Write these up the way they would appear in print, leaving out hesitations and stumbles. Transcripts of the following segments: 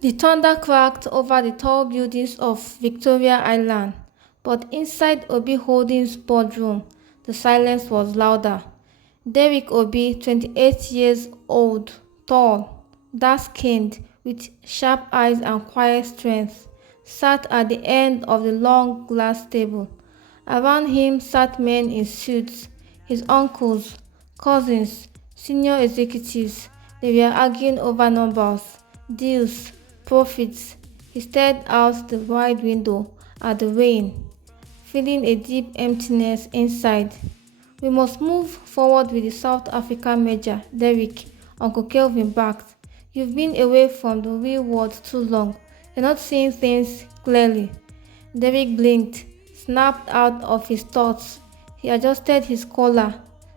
The thunder cracked over the tall buildings of Victoria Island, but inside Obi Holdings' boardroom, the silence was louder. Derek Obi, 28 years old, tall, dark-skinned, with sharp eyes and quiet strength, sat at the end of the long glass table. Around him sat men in suits, his uncles, cousins, senior executives. They were arguing over numbers, deals, profits. He stared out the wide window at the rain, feeling a deep emptiness inside. We must move forward with the South African major, Derek, Uncle Kelvin barked. You've been away from the real world too long. You're not seeing things clearly. Derek blinked, snapped out of his thoughts. He adjusted his collar.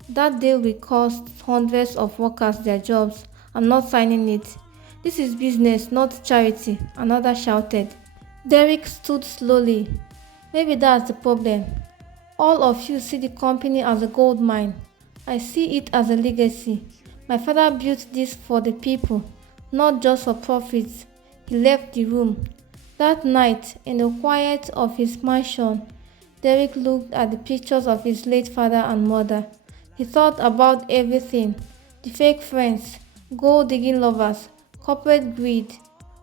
That deal will cost hundreds of workers their jobs. I'm not signing it. This is business, not charity, another shouted. Derek stood slowly. Maybe that's the problem. All of you see the company as a gold mine. I see it as a legacy. My father built this for the people, not just for profits. He left the room. That night, in the quiet of his mansion, Derek looked at the pictures of his late father and mother. He thought about everything. The fake friends, gold-digging lovers, corporate greed.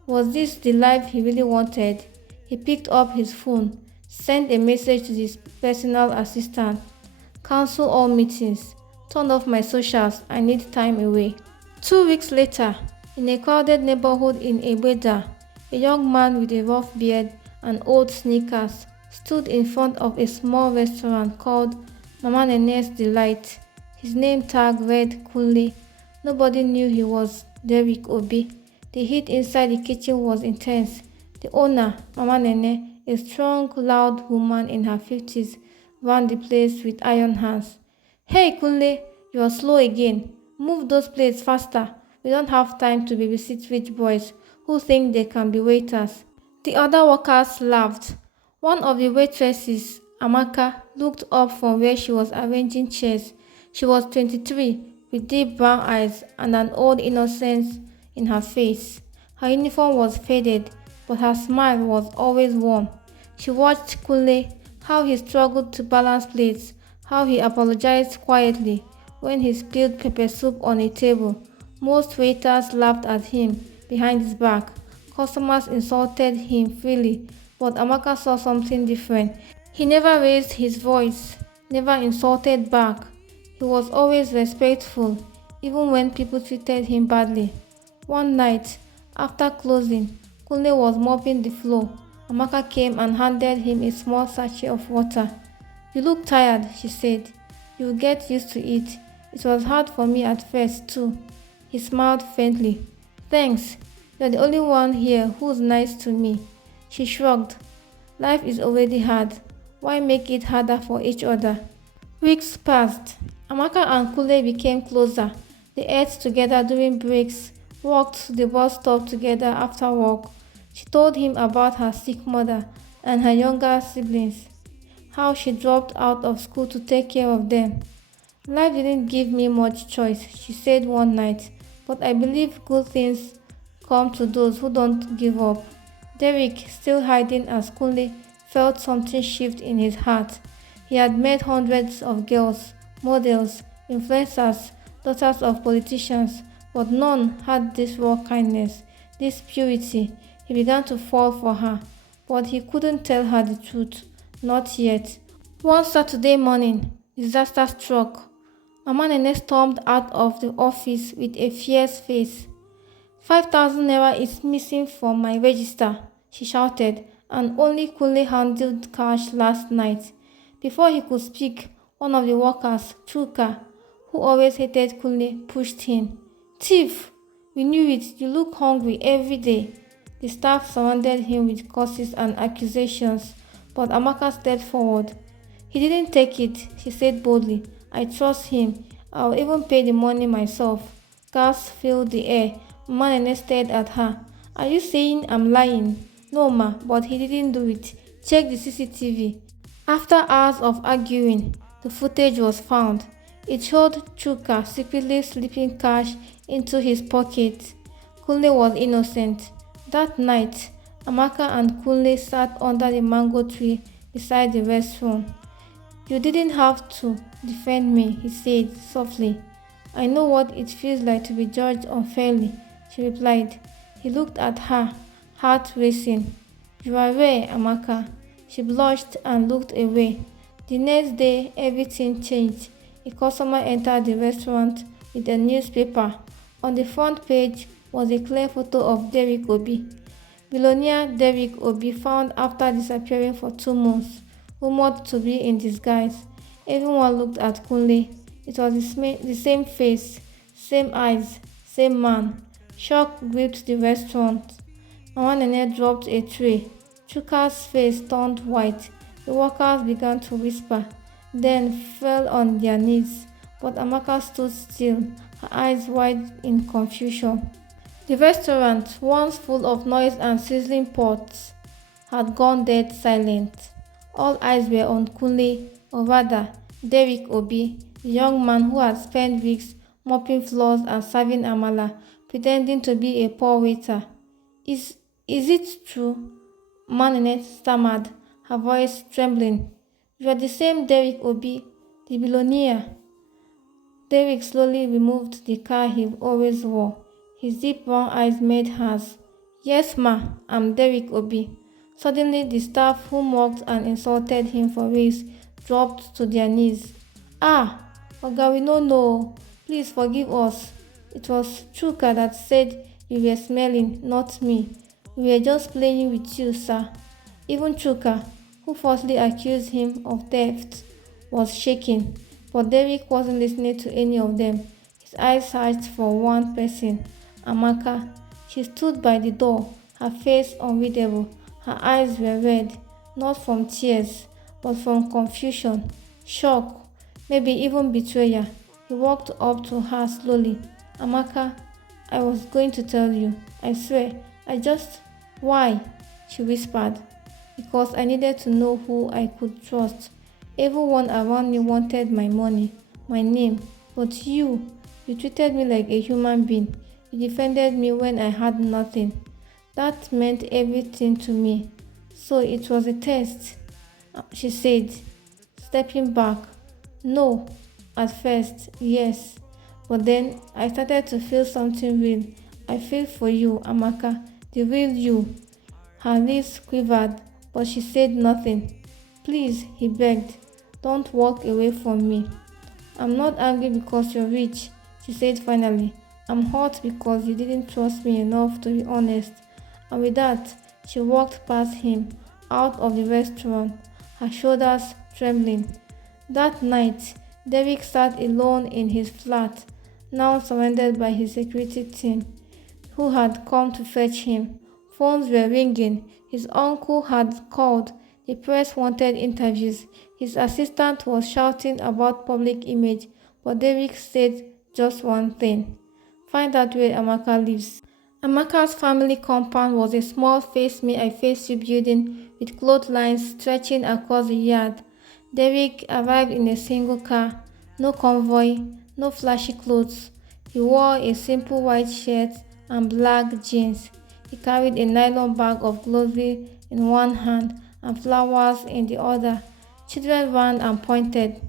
Was this the life he really wanted? He picked up his phone, sent a message to his personal assistant. Cancel all meetings. Turn off my socials. I need time away. 2 weeks later, in a crowded neighborhood in Ebeda, a young man with a rough beard and old sneakers stood in front of a small restaurant called Mama Nene's Delight. His name tag read coolly. Nobody knew he was Derek Obi. The heat inside the kitchen was intense. The owner, Mama Nene, a strong, loud woman in her 50s, ran the place with iron hands. Hey, Kunle, you are slow again. Move those plates faster. We don't have time to babysit rich boys who think they can be waiters. The other workers laughed. One of the waitresses, Amaka, looked up from where she was arranging chairs. She was 23, with deep brown eyes and an old innocence in her face. Her uniform was faded, but her smile was always warm. She watched Kunle, how he struggled to balance plates, how he apologized quietly when he spilled pepper soup on a table. Most waiters laughed at him behind his back. Customers insulted him freely, but Amaka saw something different. He never raised his voice, never insulted back. He was always respectful, even when people treated him badly. One night, after closing, Kunle was mopping the floor. Amaka came and handed him a small sachet of water. You look tired, she said. You'll get used to it. It was hard for me at first, too. He smiled faintly. Thanks. You're the only one here who's nice to me. She shrugged. Life is already hard. Why make it harder for each other? Weeks passed. Amaka and Kule became closer. They ate together during breaks, walked to the bus stop together after work. She told him about her sick mother and her younger siblings, how she dropped out of school to take care of them. Life didn't give me much choice, she said one night, but I believe good things come to those who don't give up. Derek, still hiding as Kunle, felt something shift in his heart. He had met hundreds of girls, models, influencers, daughters of politicians, but none had this raw kindness, this purity. He began to fall for her, but he couldn't tell her the truth, not yet. One Saturday morning, disaster struck. Mama Nene stormed out of the office with a fierce face. 5,000 naira is missing from my register, she shouted, and only Kunle handled cash last night. Before he could speak, one of the workers, Chuka, who always hated Kunle, pushed him. Thief! We knew it. You look hungry every day. The staff surrounded him with curses and accusations, but Amaka stepped forward. He didn't take it, she said boldly. I trust him. I'll even pay the money myself. Gasps filled the air. Mama Nene stared at her. Are you saying I'm lying? No, ma, but he didn't do it. Check the CCTV. After hours of arguing, the footage was found. It showed Chuka secretly slipping cash into his pocket. Kunle was innocent. That night, Amaka and Kunle sat under the mango tree beside the restaurant. You didn't have to defend me, he said softly. I know what it feels like to be judged unfairly, she replied. He looked at her, heart racing. You are rare, Amaka. She blushed and looked away. The next day, everything changed. A customer entered the restaurant with a newspaper. On the front page was a clear photo of Derek Obi. Billionaire Derek Obi found after disappearing for 2 months, rumored to be in disguise. Everyone looked at Kunle. It was the same face, same eyes, same man. Shock gripped the restaurant. Mama Nene dropped a tray. Chuka's face turned white. The workers began to whisper, then fell on their knees. But Amaka stood still, her eyes wide in confusion. The restaurant, once full of noise and sizzling pots, had gone dead silent. All eyes were on Kunle, or rather, Derek Obi, the young man who had spent weeks mopping floors and serving amala, pretending to be a poor waiter. Is it true? Maninette stammered, her voice trembling. You are the same Derek Obi, the billionaire. Derek slowly removed the car he always wore. His deep brown eyes met hers. Yes, ma, I'm Derek Obi. Suddenly, the staff who mocked and insulted him for race dropped to their knees. Ah, Oga, we no know. Please forgive us. It was Chuka that said you were smelling, not me. We were just playing with you, sir. Even Chuka, who falsely accused him of theft, was shaking, but Derek wasn't listening to any of them. His eyes searched for one person, Amaka. She stood by the door, her face unreadable. Her eyes were red, not from tears, but from confusion, shock, maybe even betrayal. He walked up to her slowly. Amaka, I was going to tell you. I swear, Why? She whispered. Because I needed to know who I could trust. Everyone around me wanted my money, my name, but you treated me like a human being. You defended me when I had nothing. That meant everything to me. So it was a test, she said, stepping back. No, at first, yes. But then I started to feel something real. I feel for you, Amaka, the real you. Her lips quivered, but she said nothing. Please, he begged, don't walk away from me. I'm not angry because you're rich, she said finally. I'm hurt because you didn't trust me enough to be honest. And with that, she walked past him, out of the restaurant, her shoulders trembling. That night, Derek sat alone in his flat, now surrounded by his security team, who had come to fetch him. Phones were ringing. His uncle had called. The press wanted interviews. His assistant was shouting about public image, but Derek said just one thing. Find out where Amaka lives. Amaka's family compound was a small face-me-I-face-you building with clotheslines stretching across the yard. Derek arrived in a single car. No convoy, no flashy clothes. He wore a simple white shirt and black jeans. He carried a nylon bag of groceries in one hand and flowers in the other. Children ran and pointed.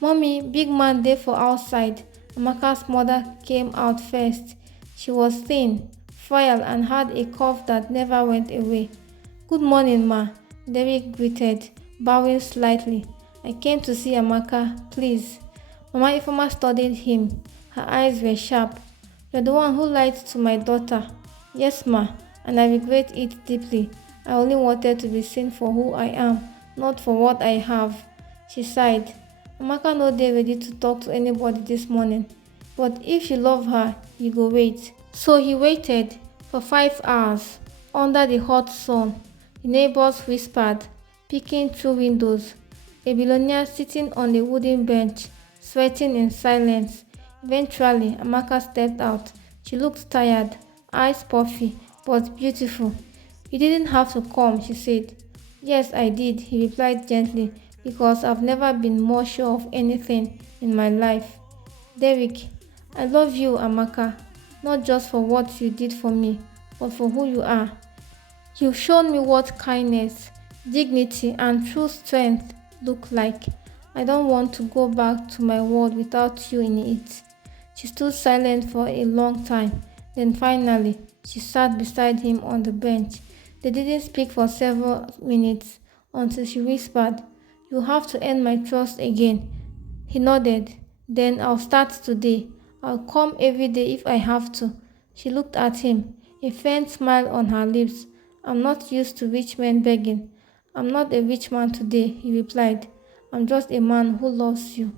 Mommy, big man there for outside. Amaka's mother came out first. She was thin, frail, and had a cough that never went away. Good morning, ma, Derek greeted, bowing slightly. I came to see Amaka, please. Mama Ifoma studied him. Her eyes were sharp. You're the one who lied to my daughter. Yes, ma, and I regret it deeply. I only wanted to be seen for who I am, not for what I have. She sighed. Amaka no dey ready to talk to anybody this morning. But if you love her, you go wait. So he waited for 5 hours under the hot sun. The neighbors whispered, peeking through windows. A billionaire sitting on a wooden bench, sweating in silence. Eventually, Amaka stepped out. She looked tired, eyes puffy, but beautiful. You didn't have to come, she said. Yes, I did, he replied gently, because I've never been more sure of anything in my life. Derek, I love you, Amaka, not just for what you did for me, but for who you are. You've shown me what kindness, dignity, and true strength look like. I don't want to go back to my world without you in it. She stood silent for a long time. Then finally, she sat beside him on the bench. They didn't speak for several minutes until she whispered, "You have to earn my trust again." He nodded. "Then I'll start today. I'll come every day if I have to." She looked at him, a faint smile on her lips. "I'm not used to rich men begging." "I'm not a rich man today," he replied. "I'm just a man who loves you."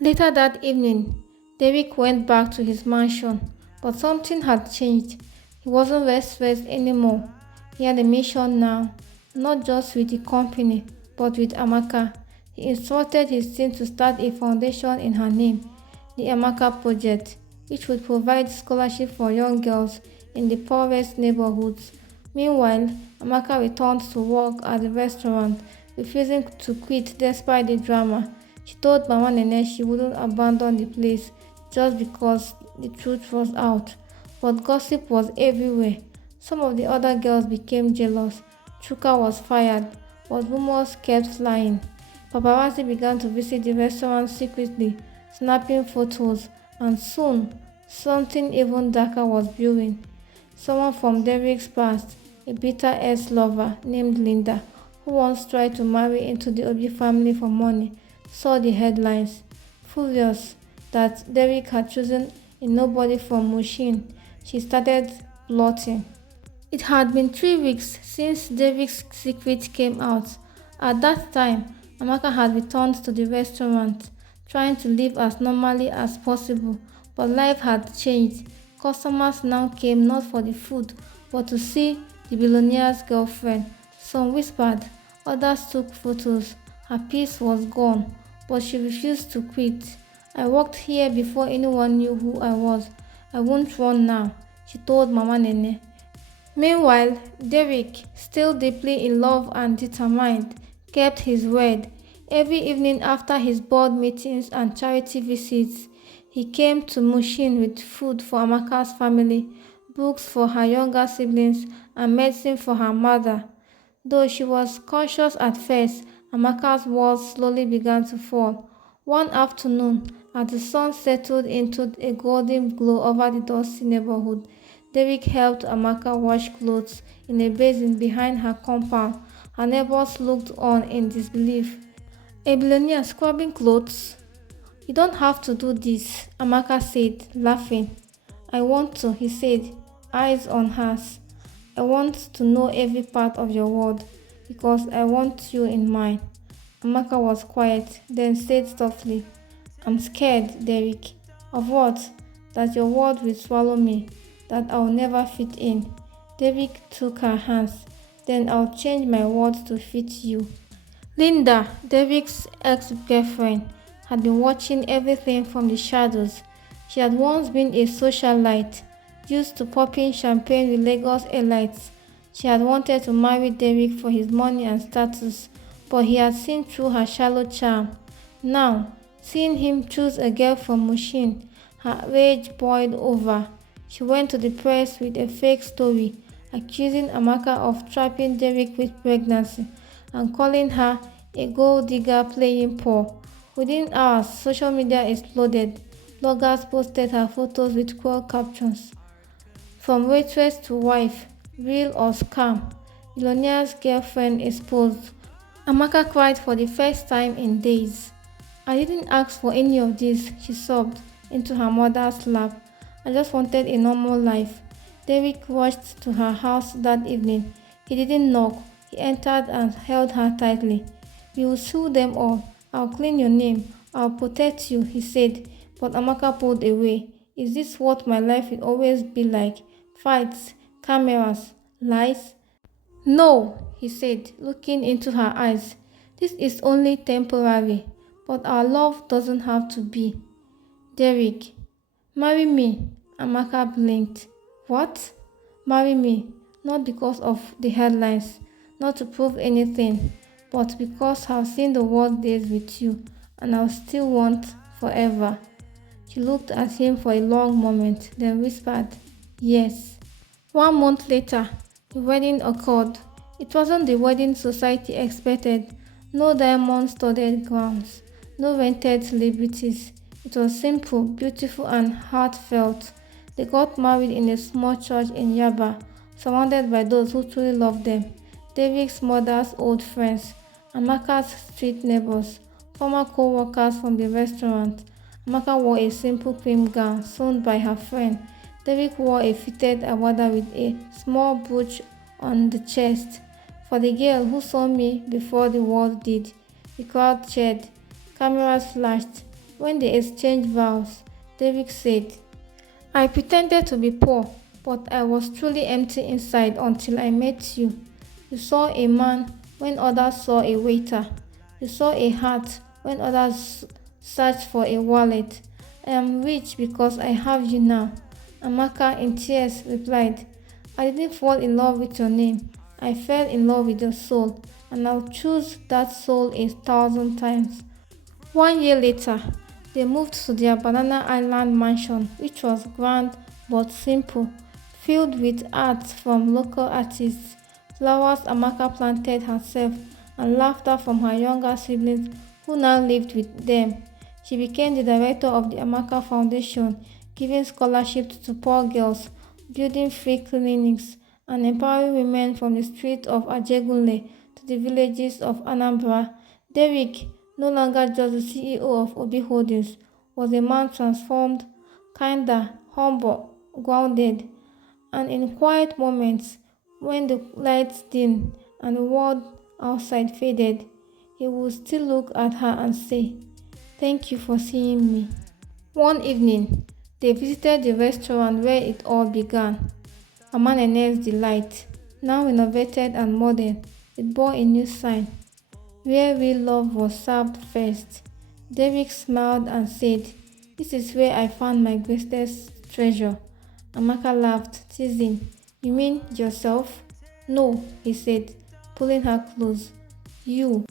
Later that evening, Derek went back to his mansion, but something had changed. He wasn't restless anymore. He had a mission now, not just with the company, but with Amaka. He instructed his team to start a foundation in her name, the Amaka Project, which would provide scholarship for young girls in the poorest neighborhoods. Meanwhile, Amaka returned to work at the restaurant, refusing to quit despite the drama. She told Mama Nene she wouldn't abandon the place just because the truth was out. But gossip was everywhere. Some of the other girls became jealous. Chuka was fired, but rumors kept flying. Paparazzi began to visit the restaurant secretly, snapping photos, and soon, something even darker was brewing. Someone from Derek's past, a bitter ex-lover named Linda, who once tried to marry into the Obi family for money, saw the headlines. Furious that Derek had chosen a nobody from Mushin, she started plotting. It had been 3 weeks since Derek's secret came out. At that time, Amaka had returned to the restaurant, trying to live as normally as possible, but life had changed. Customers now came not for the food, but to see the billionaire's girlfriend. Some whispered, others took photos. Her peace was gone, but she refused to quit. "I worked here before anyone knew who I was. I won't run now," she told Mama Nene. Meanwhile, Derek, still deeply in love and determined, kept his word. Every evening after his board meetings and charity visits, he came to Mushin with food for Amaka's family, books for her younger siblings, and medicine for her mother. Though she was cautious at first, Amaka's walls slowly began to fall. One afternoon, as the sun settled into a golden glow over the dusty neighborhood, Derek helped Amaka wash clothes in a basin behind her compound. Her neighbors looked on in disbelief. "A billionaire scrubbing clothes? You don't have to do this," Amaka said, laughing. "I want to," he said, eyes on hers. "I want to know every part of your world, because I want you in mine." Amaka was quiet, then said softly, "I'm scared, Derek." "Of what?" "That your world will swallow me, that I'll never fit in." Derek took her hands. "Then I'll change my words to fit you." Linda, Derek's ex-girlfriend, had been watching everything from the shadows. She had once been a socialite, used to popping champagne with Lagos elites. She had wanted to marry Derek for his money and status, but he had seen through her shallow charm. Now, seeing him choose a girl from Mushin, her rage boiled over. She went to the press with a fake story, accusing Amaka of trapping Derek with pregnancy and calling her a gold digger playing poor. Within hours, social media exploded. Bloggers posted her photos with cruel captions. "From waitress to wife, real or scam?" "Billionaire's girlfriend exposed." Amaka cried for the first time in days. "I didn't ask for any of this," she sobbed into her mother's lap. "I just wanted a normal life." Derek rushed to her house that evening. He didn't knock. He entered and held her tightly. "We will sue them all. I'll clean your name. I'll protect you," he said. But Amaka pulled away. "Is this what my life will always be like? Fights, cameras, lies?" "No," he said, looking into her eyes. "This is only temporary, but our love doesn't have to be." "Derek, marry me." Amaka blinked. "What?" "Marry me, not because of the headlines, not to prove anything, but because I've seen the worst days with you, and I'll still want forever." She looked at him for a long moment, then whispered, "Yes." 1 month later, the wedding occurred. It wasn't the wedding society expected. No diamond-studded gowns, no rented celebrities. It was simple, beautiful, and heartfelt. They got married in a small church in Yaba, surrounded by those who truly loved them. David's mother's old friends, Amaka's street neighbors, former co-workers from the restaurant. Amaka wore a simple cream gown sewn by her friend. David wore a fitted awada with a small brooch on the chest. For the girl who saw me before the world did, the crowd cheered. Cameras flashed. When they exchanged vows, David said, I pretended to be poor, but I was truly empty inside until I met you. You saw a man when others saw a waiter. You saw a hat when others searched for a wallet. I am rich because I have you now. Amaka, in tears, replied, I didn't fall in love with your name. I fell in love with your soul, and I'll choose that soul 1,000 times. 1 year later, they moved to their Banana Island mansion, which was grand but simple, filled with art from local artists, flowers Amaka planted herself, and laughter from her younger siblings who now lived with them. She became the director of the Amaka Foundation, giving scholarships to poor girls, building free clinics, and empowering women from the streets of Ajegunle to the villages of Anambra. Derrick, no longer just the CEO of Obi Holdings, was a man transformed, kinder, humble, grounded, and in quiet moments, when the lights dimmed and the world outside faded, he would still look at her and say, Thank you for seeing me. One evening, they visited the restaurant where it all began. Amanene's Delight, now renovated and modern, it bore a new sign, where real love was served first. Derrick smiled and said, This is where I found my greatest treasure. Amaka laughed, teasing, You mean yourself? No, he said, pulling her close. You.